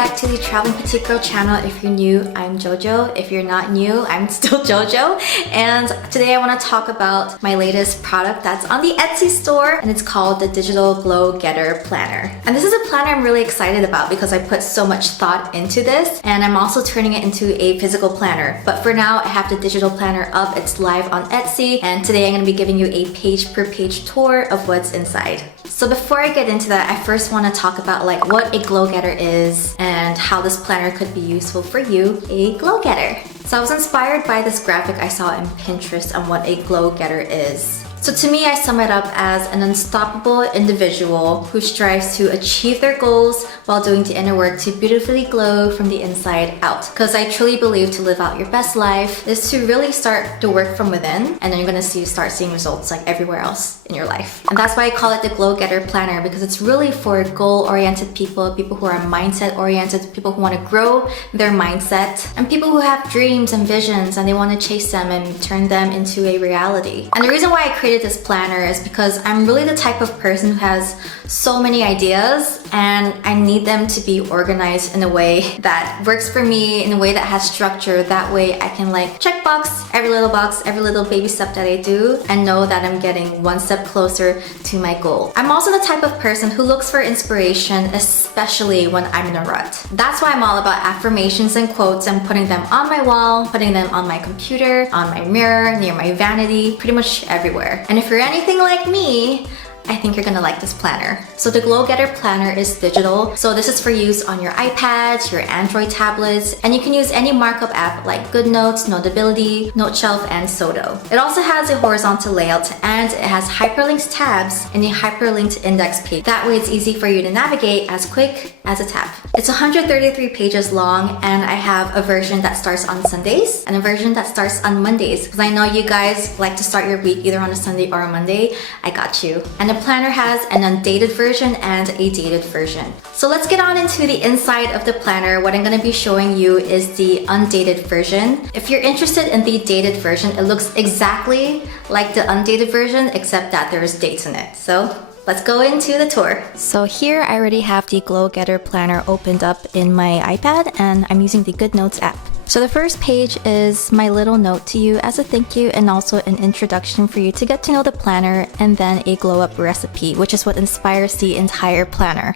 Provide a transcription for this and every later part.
back to the Traveling Petite Girl channel. If you're new, I'm Jojo. If you're not new, I'm still Jojo. And today I want to talk about my latest product that's on the Etsy store, and it's called the Digital Glow Getter Planner. And this is a planner I'm really excited about because I put so much thought into this, and I'm also turning it into a physical planner. But for now, I have the digital planner up. It's live on Etsy, and today I'm going to be giving you a page per page tour of what's inside. So before I get into that, I first want to talk about what a glow getter is and how this planner could be useful for you, a glow getter. So I was inspired by this graphic I saw in Pinterest on what a glow getter is. So to me, I sum it up as an unstoppable individual who strives to achieve their goals while doing the inner work to beautifully glow from the inside out. Because I truly believe to live out your best life is to really start the work from within, and then you're gonna start seeing results like everywhere else in your life. And that's why I call it the Glow Getter Planner, because it's really for goal-oriented people, people who are mindset-oriented, people who want to grow their mindset, and people who have dreams and visions and they want to chase them and turn them into a reality. And the reason why I created this planner is because I'm really the type of person who has so many ideas, and I need them to be organized in a way that works for me, in a way that has structure. That way I can check box, every little baby step that I do, and know that I'm getting one step closer to my goal. I'm also the type of person who looks for inspiration, especially when I'm in a rut. That's why I'm all about affirmations and quotes and putting them on my wall, putting them on my computer, on my mirror, near my vanity, pretty much everywhere. And if you're anything like me, I think you're gonna like this planner. So the Glow Getter Planner is digital. So this is for use on your iPads, your Android tablets, and you can use any markup app like GoodNotes, Notability, NoteShelf, and Soto. It also has a horizontal layout, and it has hyperlinks tabs and a hyperlinked index page. That way it's easy for you to navigate as quick as a tap. It's 133 pages long, and I have a version that starts on Sundays and a version that starts on Mondays, because I know you guys like to start your week either on a Sunday or a Monday. I got you. And the planner has an undated version and a dated version. So let's get on into the inside of the planner. What I'm going to be showing you is the undated version. If you're interested in the dated version, it looks exactly like the undated version except that there's dates in it. So let's go into the tour. So here I already have the Glow Getter Planner opened up in my iPad, and I'm using the GoodNotes app. So the first page is my little note to you as a thank you, and also an introduction for you to get to know the planner, and then a glow up recipe, which is what inspires the entire planner.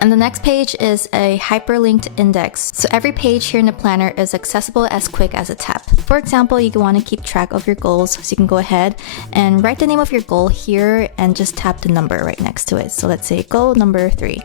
And the next page is a hyperlinked index. So every page here in the planner is accessible as quick as a tap. For example, you want to keep track of your goals, so you can go ahead and write the name of your goal here and just tap the number right next to it. So let's say goal number 3.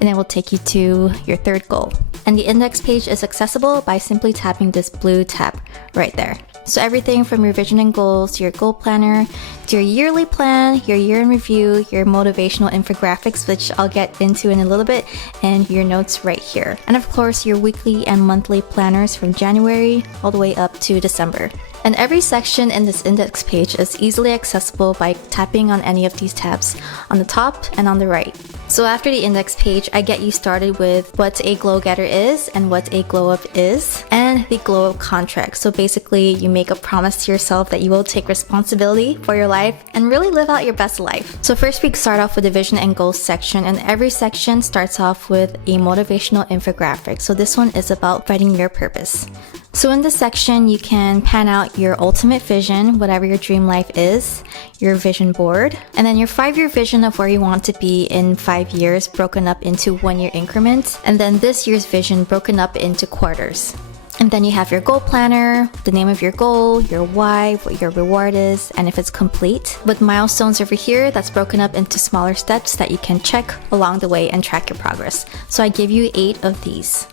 And it will take you to your third goal. And the index page is accessible by simply tapping this blue tab right there. So everything from your vision and goals, to your goal planner, to your yearly plan, your year in review, your motivational infographics, which I'll get into in a little bit, and your notes right here. And of course, your weekly and monthly planners from January all the way up to December. And every section in this index page is easily accessible by tapping on any of these tabs on the top and on the right. So after the index page, I get you started with what a glow getter is and what a glow up is, and the glow up contract. So basically, you make a promise to yourself that you will take responsibility for your life and really live out your best life. So first we start off with the vision and goals section, and every section starts off with a motivational infographic. So this one is about finding your purpose. So in this section, you can pan out your ultimate vision, whatever your dream life is, your vision board, and then your 5-year vision of where you want to be in 5 years, broken up into 1-year increments, and then this year's vision broken up into quarters. And then you have your goal planner, the name of your goal, your why, what your reward is, and if it's complete, with milestones over here that's broken up into smaller steps that you can check along the way and track your progress. So I give you 8 of these.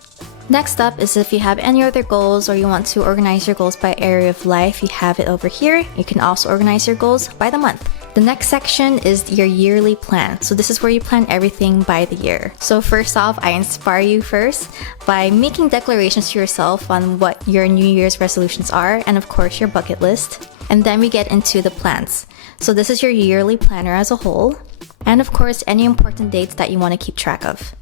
Next up is if you have any other goals or you want to organize your goals by area of life, you have it over here. You can also organize your goals by the month. The next section is your yearly plan. So this is where you plan everything by the year. So first off, I inspire you first by making declarations to yourself on what your New Year's resolutions are, and of course your bucket list. And then we get into the plans. So this is your yearly planner as a whole, and of course any important dates that you want to keep track of.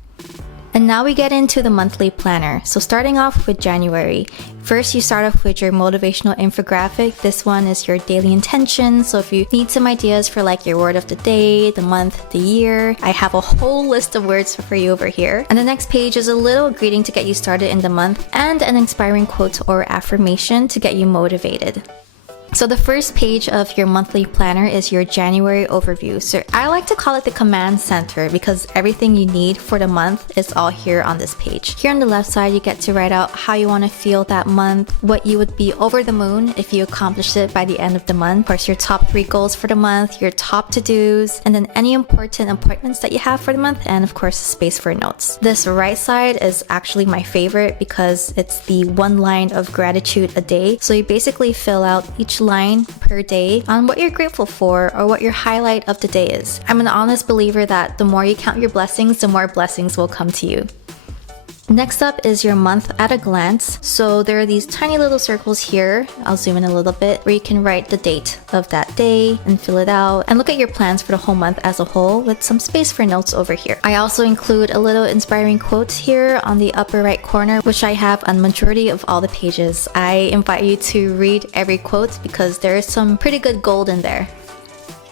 And now we get into the monthly planner. So starting off with January. First, you start off with your motivational infographic. This one is your daily intention. So if you need some ideas for like your word of the day, the month, the year, I have a whole list of words for you over here. And the next page is a little greeting to get you started in the month and an inspiring quote or affirmation to get you motivated. So the first page of your monthly planner is your January overview. So I like to call it the command center because everything you need for the month is all here on this page. Here on the left side, you get to write out how you want to feel that month, what you would be over the moon if you accomplished it by the end of the month. Of course, your top 3 goals for the month, your top to-dos, and then any important appointments that you have for the month, and of course, space for notes. This right side is actually my favorite because it's the 1 line of gratitude a day. So you basically fill out each line per day on what you're grateful for or what your highlight of the day is. I'm an honest believer that the more you count your blessings, the more blessings will come to you. Next up is your month at a glance. So there are these tiny little circles here. I'll zoom in a little bit where you can write the date of that day and fill it out and look at your plans for the whole month as a whole with some space for notes over here. I also include a little inspiring quote here on the upper right corner, which I have on majority of all the pages. I invite you to read every quote because there is some pretty good gold in there.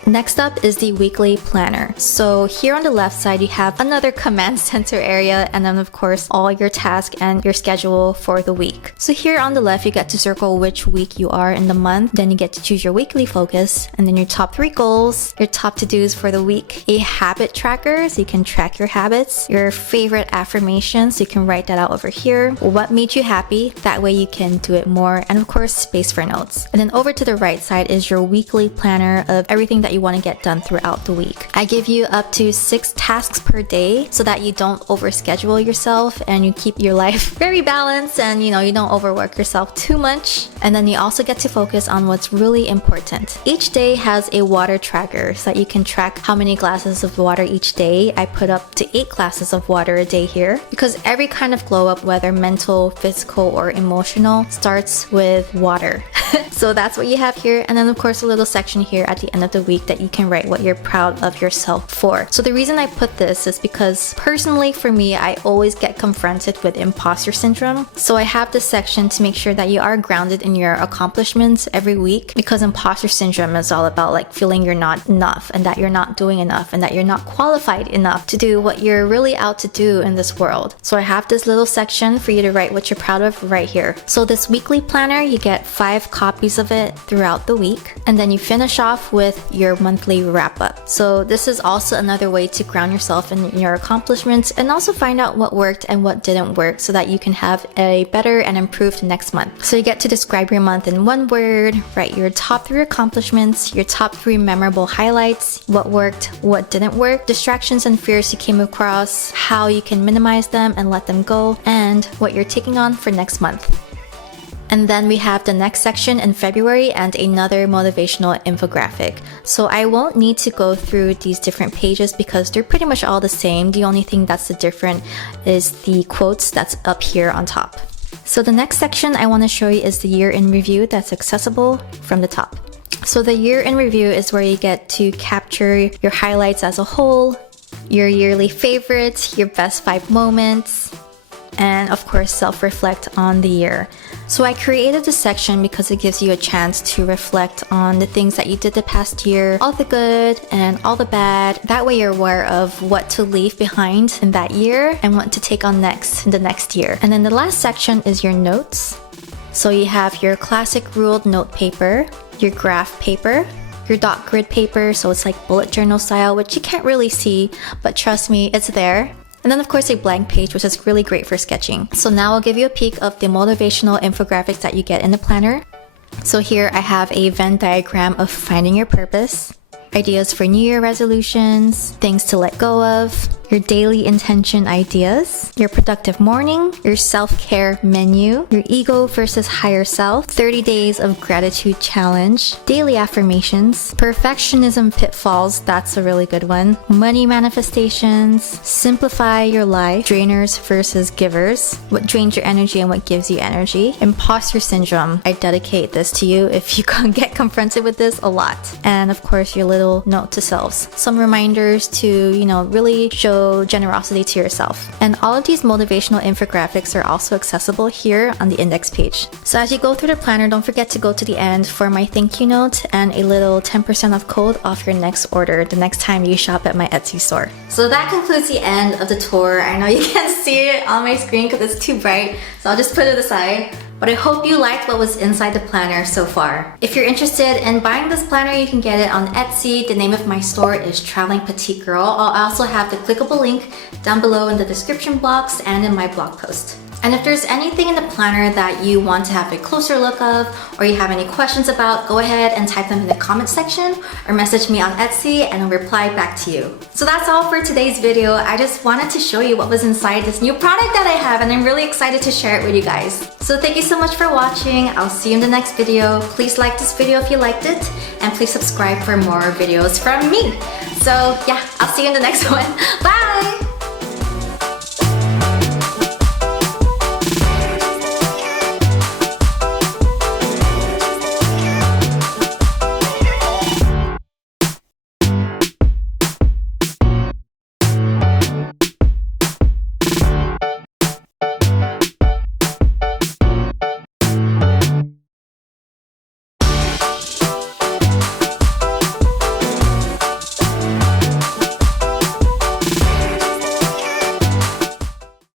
Next up is the weekly planner. So here on the left side, you have another command center area and then of course all your tasks and your schedule for the week. So here on the left, you get to circle which week you are in the month. Then you get to choose your weekly focus and then your top 3 goals, your top to-dos for the week, a habit tracker so you can track your habits, your favorite affirmations so you can write that out over here, what made you happy, that way you can do it more, and of course space for notes. And then over to the right side is your weekly planner of everything that you want to get done throughout the week. I give you up to 6 tasks per day so that you don't overschedule yourself and you keep your life very balanced and you don't overwork yourself too much. And then you also get to focus on what's really important. Each day has a water tracker so that you can track how many glasses of water each day. I put up to 8 glasses of water a day here because every kind of glow up, whether mental, physical, or emotional, starts with water. So that's what you have here. And then of course a little section here at the end of the week that you can write what you're proud of yourself for. So the reason I put this is because personally for me, I always get confronted with imposter syndrome. So I have this section to make sure that you are grounded in your accomplishments every week because imposter syndrome is all about like feeling you're not enough and that you're not doing enough and that you're not qualified enough to do what you're really out to do in this world. So I have this little section for you to write what you're proud of right here. So this weekly planner, you get 5 copies of it throughout the week and then you finish off with your monthly wrap up. So this is also another way to ground yourself in your accomplishments and also find out what worked and what didn't work so that you can have a better and improved next month. So you get to describe your month in 1 word, write your top 3 accomplishments, your top 3 memorable highlights, what worked, what didn't work, distractions and fears you came across, how you can minimize them and let them go, and what you're taking on for next month. And then we have the next section in February and another motivational infographic. So I won't need to go through these different pages because they're pretty much all the same. The only thing that's different is the quotes that's up here on top. So the next section I want to show you is the year in review that's accessible from the top. So the year in review is where you get to capture your highlights as a whole, your yearly favorites, your best 5 moments, and of course self-reflect on the year. So I created this section because it gives you a chance to reflect on the things that you did the past year, all the good and all the bad. That way you're aware of what to leave behind in that year and what to take on next in the next year. And then the last section is your notes. So you have your classic ruled note paper, your graph paper, your dot grid paper, so it's like bullet journal style, which you can't really see, but trust me, it's there. And then of course a blank page, which is really great for sketching. So now I'll give you a peek of the motivational infographics that you get in the planner. So here I have a Venn diagram of finding your purpose, ideas for New Year resolutions, things to let go of, your daily intention ideas, your productive morning, your self-care menu, your ego versus higher self, 30 days of gratitude challenge, daily affirmations, perfectionism pitfalls, that's a really good one, money manifestations, simplify your life, drainers versus givers, what drains your energy and what gives you energy, imposter syndrome, I dedicate this to you if you get confronted with this a lot, and of course your little little note to selves, some reminders to, really show generosity to yourself. And all of these motivational infographics are also accessible here on the index page. So as you go through the planner, don't forget to go to the end for my thank you note and a little 10% off code off your next order the next time you shop at my Etsy store. So that concludes the end of the tour. I know you can't see it on my screen because it's too bright, so I'll just put it aside. But I hope you liked what was inside the planner so far. If you're interested in buying this planner, you can get it on Etsy. The name of my store is Traveling Petite Girl. I'll also have the clickable link down below in the description box and in my blog post. And if there's anything in the planner that you want to have a closer look of, or you have any questions about, go ahead and type them in the comment section or message me on Etsy and I'll reply back to you. So that's all for today's video. I just wanted to show you what was inside this new product that I have, and I'm really excited to share it with you guys. So thank you so much for watching. I'll see you in the next video. Please like this video if you liked it, and please subscribe for more videos from me. So yeah, I'll see you in the next one. Bye!